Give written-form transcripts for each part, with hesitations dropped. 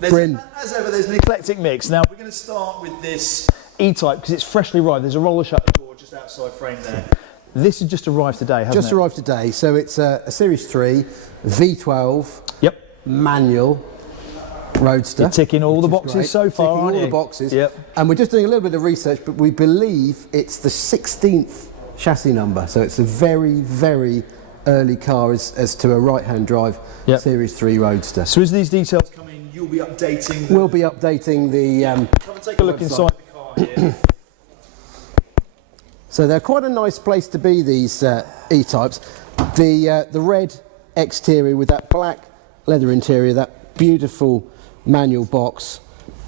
Bryn. As ever, there's an eclectic mix. Now, we're going to start with this E-Type because it's freshly arrived. There's a roller shutter door just outside frame there. This has just arrived today, hasn't it? Just arrived today. So it's a Series 3, V12, Yep. manual, roadster. You're ticking all the boxes so far, ticking aren't all you? the boxes. Yep. And we're just doing a little bit of research, but we believe it's the 16th chassis number. So it's a very, very early car as to a right-hand drive Series 3 roadster. So as these details come in, you'll be updating... We'll be updating the Come and take a look inside the car here. So they're quite a nice place to be, these E-Types. The red exterior with that black leather interior, that beautiful manual box.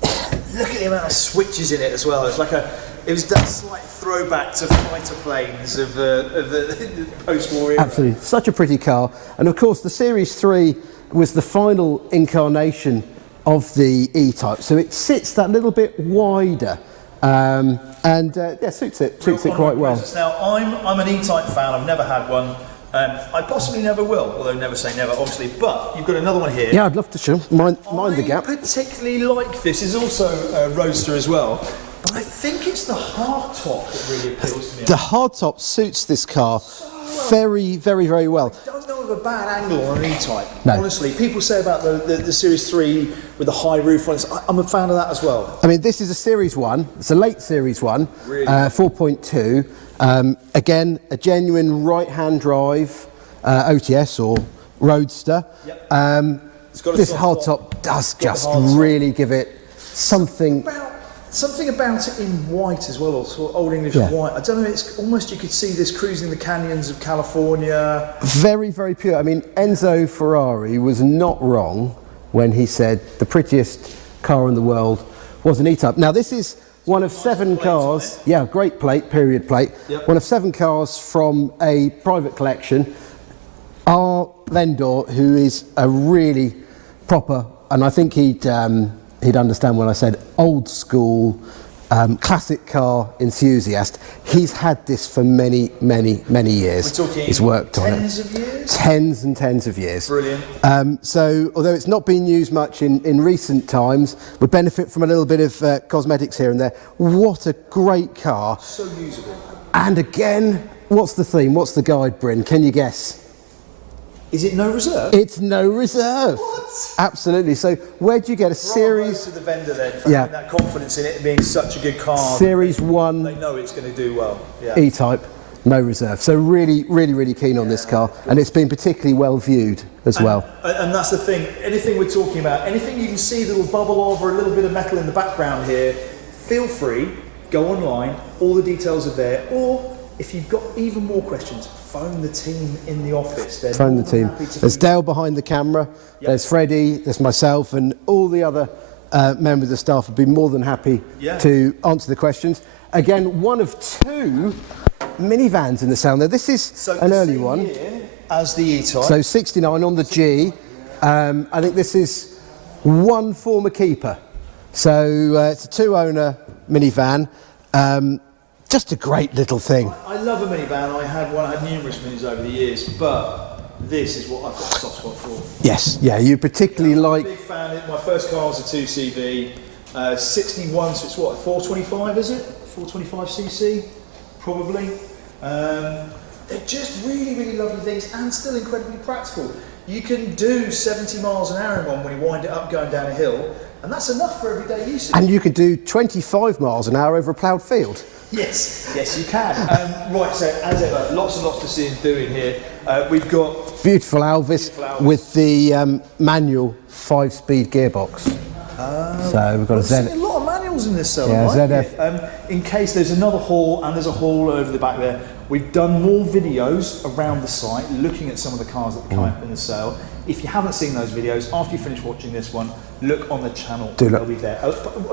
Look at the amount of switches in it as well. It's like it was that slight throwback to fighter planes of the post-war era. Absolutely, such a pretty car. And of course the Series 3 was the final incarnation of the E-Type, so it sits that little bit wider. Suits it quite well. Now, I'm an E-Type fan. I've never had one. I possibly never will, although never say never, obviously. But you've got another one here. Yeah, I'd love to show. Mind the gap. I particularly like this. It's also a roadster as well. But I think it's the hardtop that really appeals to me. The hardtop suits this car very, very, very well. I don't know of a bad angle on an E-Type. No. Honestly, people say about the Series 3 with the high roof on it. I'm a fan of that as well. I mean, this is a Series 1. It's a late Series 1, really? 4.2. Again, a genuine right-hand drive OTS or roadster. Yep. This hardtop does just really give it something. Something about it in white as well, or sort of old English white. I don't know, it's almost, you could see this cruising the canyons of California. Very, very pure. I mean, Enzo Ferrari was not wrong when he said the prettiest car in the world was an E-Type. Now, this is one of 7 cars. Yeah, great plate, period plate. Yep. One of 7 cars from a private collection. Our vendor, who is a really proper, and I think he'd understand when I said old school, classic car enthusiast. He's had this for many, many, many years. We're talking He's worked on it. Tens of years? Tens and tens of years. Brilliant. So, although it's not been used much in recent times, would benefit from a little bit of cosmetics here and there. What a great car. So usable. And again, what's the theme? What's the guide, Bryn? Can you guess? Is it no reserve? It's no reserve. What? Absolutely. So where do you get a series? To the vendor then, for having that confidence in it being such a good car. Series 1. They know it's going to do well. Yeah. E-Type, no reserve. So really, really, really keen on this car, and it's been particularly well viewed as well. And that's the thing. Anything we're talking about, anything you can see a little bubble of or a little bit of metal in the background here, feel free, go online. All the details are there. Or if you've got even more questions, phone the team in the office. Phone the team. There's Dale behind the camera, there's Freddie, there's myself, and all the other members of the staff would be more than happy to answer the questions. Again, one of 2 minivans in the sale. Now, this is an early one. As the E-Type. So 69 on the G. I think this is one former keeper. So it's a 2-owner minivan. Just a great little thing. I love a minivan. I had numerous minis over the years, but this is what I've got a soft spot for. Yes, yeah, you particularly like... I'm a big fan. My first car was a 2CV, 61, so it's what, 425 is it? 425cc, probably. They're just really, really lovely things and still incredibly practical. You can do 70 miles an hour in one when you wind it up going down a hill, and that's enough for everyday use. And you can do 25 miles an hour over a ploughed field. Yes, yes you can. Right, so as ever, lots and lots to see and do in here. We've got... Beautiful Alvis with the manual 5-speed gearbox. So we've got a ZF. A lot of manuals in this cell. Yeah, ZF. In case there's another hall, and there's a hall over the back there, we've done more videos around the site looking at some of the cars that come up in the sale. If you haven't seen those videos, after you finish watching this one, look on the channel. They'll be there.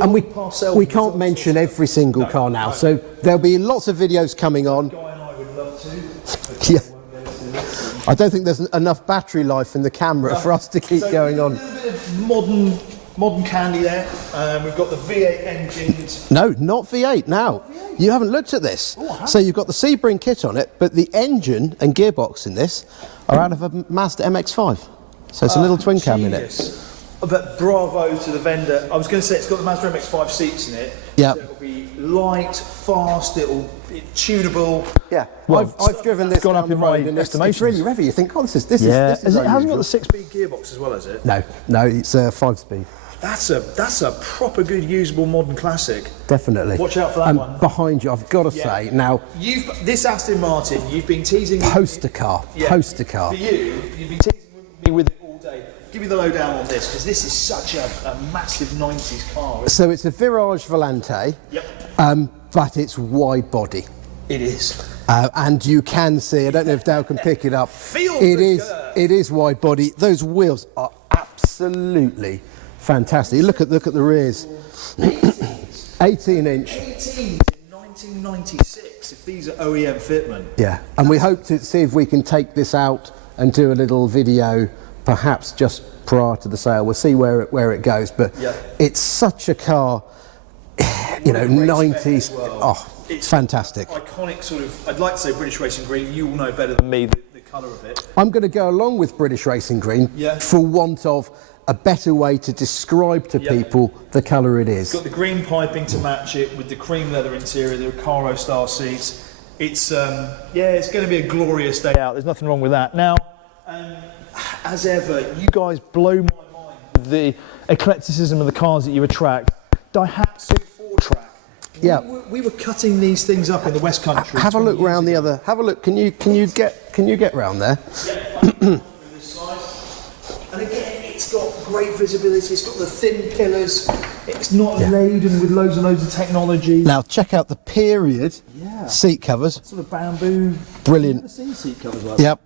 And we can't mention every single car now, so there'll be lots of videos coming on. Guy and I would love to. Yeah. I don't think there's enough battery life in the camera for us to keep going on. A little bit of modern candy there. We've got the V8 engines. No, not V8 now. You haven't looked at this. So you've got the Sebring kit on it, but the engine and gearbox in this are out of a Mazda MX-5. So it's a little twin cam in it. Genius. But bravo to the vendor. I was going to say it's got the Mazda MX-5 seats in it. Yeah. So it'll be light, fast, tunable. Yeah. Well, I've driven this gone up down the in my road and it's estimations. really revvy. You think, oh, this is It hasn't got unusual. the 6-speed. Speed gearbox as well, is it? No, it's a 5-speed. That's a proper good usable modern classic. Definitely. Watch out for that one. Behind you, I've got to say, now, This Aston Martin, you've been teasing me. poster car. For you've been teasing me with it all day. Give me the lowdown on this, because this is such a massive 90s car. So it's a Virage Volante, but it's wide body. It is. And you can see, I don't know if Dale can pick it up. It is wide body. Those wheels are absolutely fantastic. Look at the rears. 18 inch. 18 in 1996, if these are OEM fitment. Yeah, and we hope to see if we can take this out and do a little video, perhaps just prior to the sale. We'll see where it goes, but it's such a car, you know, 90s. Oh, it's fantastic. Iconic sort of, I'd like to say British Racing Green. You all know better than me the colour of it. I'm going to go along with British Racing Green for want of a better way to describe to people the colour it is. It's got the green piping to match it with the cream leather interior, the Recaro style seats. It's it's going to be a glorious day out. There's nothing wrong with that. Now, as ever, you guys blow my mind with the eclecticism of the cars that you attract. Daihatsu 4-track. Yeah. We were cutting these things up in the West Country. Have a look round the other. Have a look. Can you get round there? Yeah. This side. And again, it's got great visibility. It's got the thin pillars. It's not laden with loads and loads of technology. Now check out the period seat covers. Sort of bamboo. Brilliant. I've never seen seat covers like that. Yep.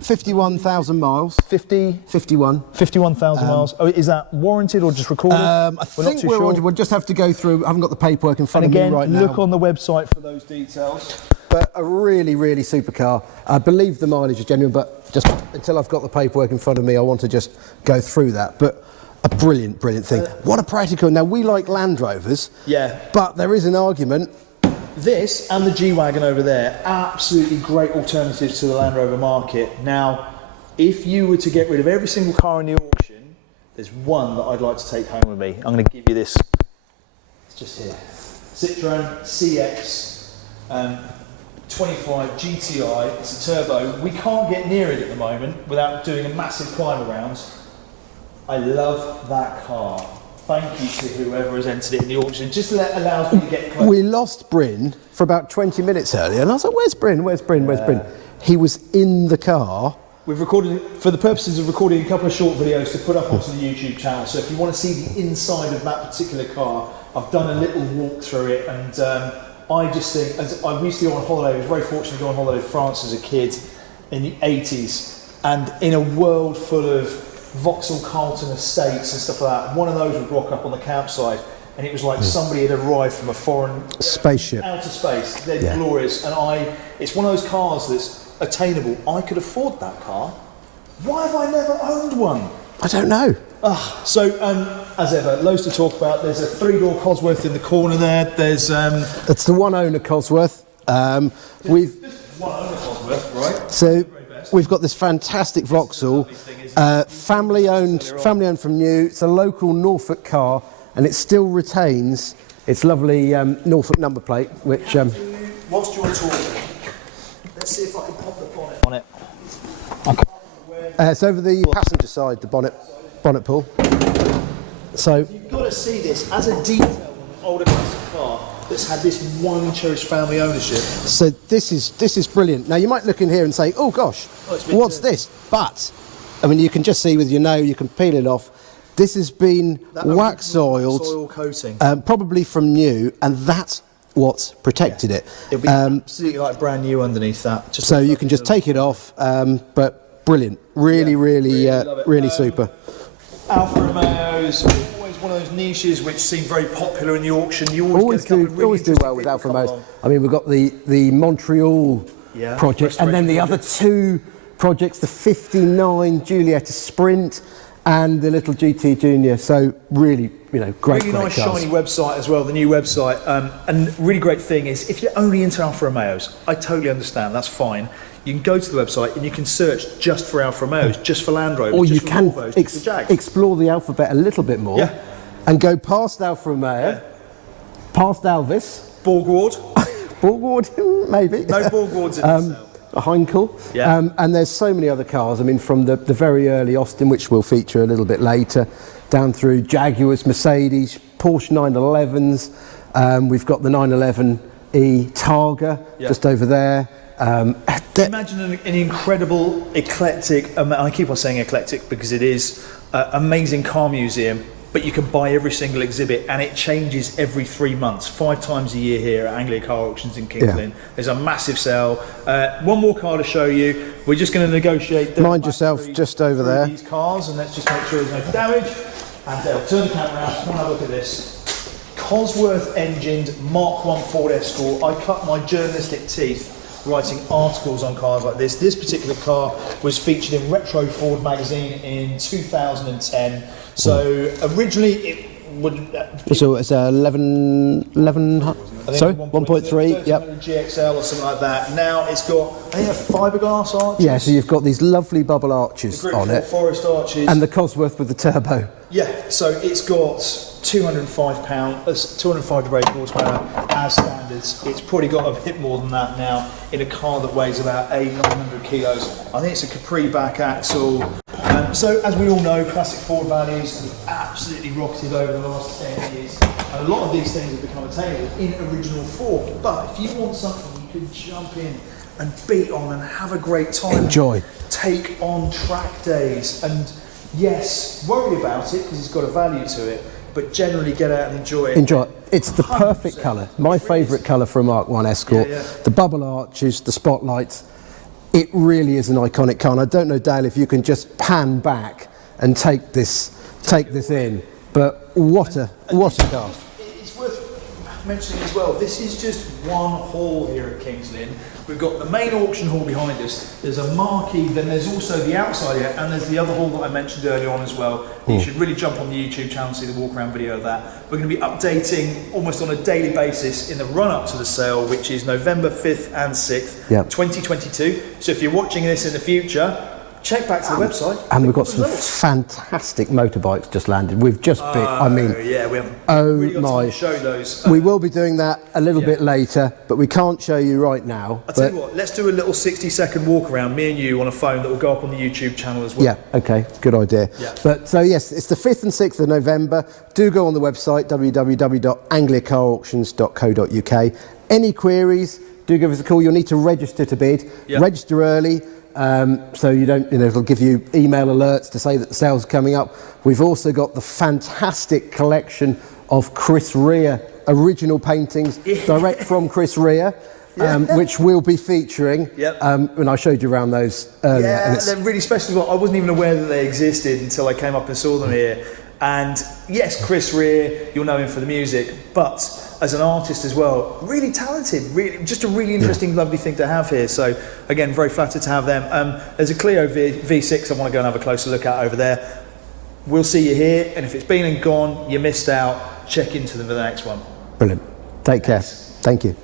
51,000 miles. 51. 51,000 miles. Oh, is that warranted or just recorded? I We're think not too we're sure. on. We'll just have to go through. I haven't got the paperwork in front And of again, me right now. look on the website for those details. But a really super car. I believe the mileage is genuine, but just until I've got the paperwork in front of me, I want to just go through that. But a brilliant thing. What a practical. Now we like Land Rovers. Yeah. But there is an argument. This and the G-Wagon over there, absolutely great alternatives to the Land Rover market. Now, if you were to get rid of every single car in the auction, there's one that I'd like to take home with me. I'm going to give you this. It's just here. Citroen CX 25 GTI. It's a turbo. We can't get near it at the moment without doing a massive climb around. I love that car. Thank you to whoever has entered it in the auction. Just allows me to get close. We lost Bryn for about 20 minutes earlier, and I was like, "Where's Bryn? Where's Bryn? Where's Bryn?" He was in the car. We've recorded, for the purposes of recording a couple of short videos to put up onto the YouTube channel. So if you want to see the inside of that particular car, I've done a little walk through it, and I just think, as I used to go on holiday, I was very fortunate to go on holiday to France as a kid in the 80s, and in a world full of Vauxhall Carlton estates and stuff like that, one of those would rock up on the campsite, and it was like somebody had arrived from a foreign Spaceship. outer space. They're glorious, and it's one of those cars that's attainable. I could afford that car. Why have I never owned one? I don't know. So, as ever, loads to talk about. There's a 3-door Cosworth in the corner there. There's It's the one owner Cosworth. We've one owner Cosworth, right? So we've got this fantastic Vauxhall, family owned from new. It's a local Norfolk car, and it still retains its lovely Norfolk number plate, which. Whilst you're talking, let's see if I can pop the bonnet on it. It's over the passenger side, the bonnet pull. So You've got to see this as a detail on an older classic car that's had this one cherished family ownership. So this is brilliant. Now you might look in here and say, "Oh gosh, what's this?" But I mean, you can just see with your nose, you can peel it off. This has been wax oiled, soil coating, probably from new, and that's what's protected it. It'll be absolutely like brand new underneath that. Just So you can just take it off, but brilliant, really super. Alfa Romeos, always one of those niches which seem very popular in the auction. You Always get a couple of really do well interesting with people Alfa come Romeos. along. I mean, we've got the Montreal project, and then the other two projects, the 59 Giulietta Sprint and the little GT Junior. So really, you know, great, Really great nice cars. shiny website as well, the new website. And really great thing is, if you're only into Alfa Romeos, I totally understand, that's fine. You can go to the website and you can search just for Alfa Romeos, just for Land Rovers, Or just you for can Volvos, just for Jags. explore the alphabet a little bit more, Yeah. and go past Alfa Romeo, past Elvis, Borgward, Borgward, maybe. no Borgwards in this cell. A Heinkel, Yeah. and there's so many other cars. I mean, from the very early Austin, which we'll feature a little bit later, down through Jaguars, Mercedes, Porsche 911s. We've got the 911E Targa just over there. Imagine an incredible, eclectic, I keep on saying eclectic because it is an amazing car museum, but you can buy every single exhibit and it changes every 3 months, 5 times a year here at Anglia Car Auctions in Kings Lynn. There's a massive sale. One more car to show you. We're just going to negotiate. Mind yourself just over there. These cars, and let's just make sure there's no damage. And I'll turn the camera around. Come and have a look at this. Cosworth engined Mark 1 Ford Escort. I cut my journalistic teeth writing articles on cars like this. This particular car was featured in Retro Ford magazine in 2010. So originally it would... So it's 11 sorry, 1.3, yep. GXL or something like that. Now it's got, I think, fiberglass arches. Yeah, so you've got these lovely bubble arches on it. Forest arches. And the Cosworth with the turbo. Yeah, so it's got 205 brake horsepower as standards. It's probably got a bit more than that now in a car that weighs about 900 kilos. I think it's a Capri back axle. So as we all know, classic Ford values have absolutely rocketed over the last 10 years. And a lot of these things have become attainable in original form. But if you want something you can jump in and beat on and have a great time. Enjoy. Take on track days and yes, worry about it because it's got a value to it, but generally get out and enjoy it. Enjoy it. It's the perfect colour. My favourite colour for a Mark 1 Escort. The bubble arches, the spotlights. It really is an iconic car. And I don't know, Dale, if you can just pan back and take this in. But what a car. It's worth mentioning as well, this is just one hall here at Kings Lynn. We've got the main auction hall behind us, there's a marquee, then there's also the outside here, and there's the other hall that I mentioned earlier on as well. You should really jump on the YouTube channel and see the walk around video of that. We're going to be updating almost on a daily basis in the run up to the sale, which is November 5th and 6th, 2022. So if you're watching this in the future, check back to the website. And we've got some fantastic motorbikes just landed. We've just been, I mean, yeah, we haven't really got time to show those. We will be doing that a little bit later, but we can't show you right now. I'll tell you what, let's do a little 60-second walk around, me and you on a phone that will go up on the YouTube channel as well. Yeah, okay, good idea. Yeah. But so yes, it's the 5th and 6th of November. Do go on the website, www.angliacarauctions.co.uk. Any queries, do give us a call. You'll need to register to bid. Register early. So you don't, it'll give you email alerts to say that the sale's coming up. We've also got the fantastic collection of Chris Rea original paintings, direct from Chris Rea, which we'll be featuring. And I showed you around those earlier. Yeah, they're really special. I wasn't even aware that they existed until I came up and saw them here. And yes, Chris Rea, you'll know him for the music, but as an artist as well, really talented, really, just a really interesting, lovely thing to have here. So again, very flattered to have them. There's a Clio V6 I want to go and have a closer look at over there. We'll see you here, and if it's been and gone, you missed out, check into them for the next one. Brilliant. Take care. Thank you.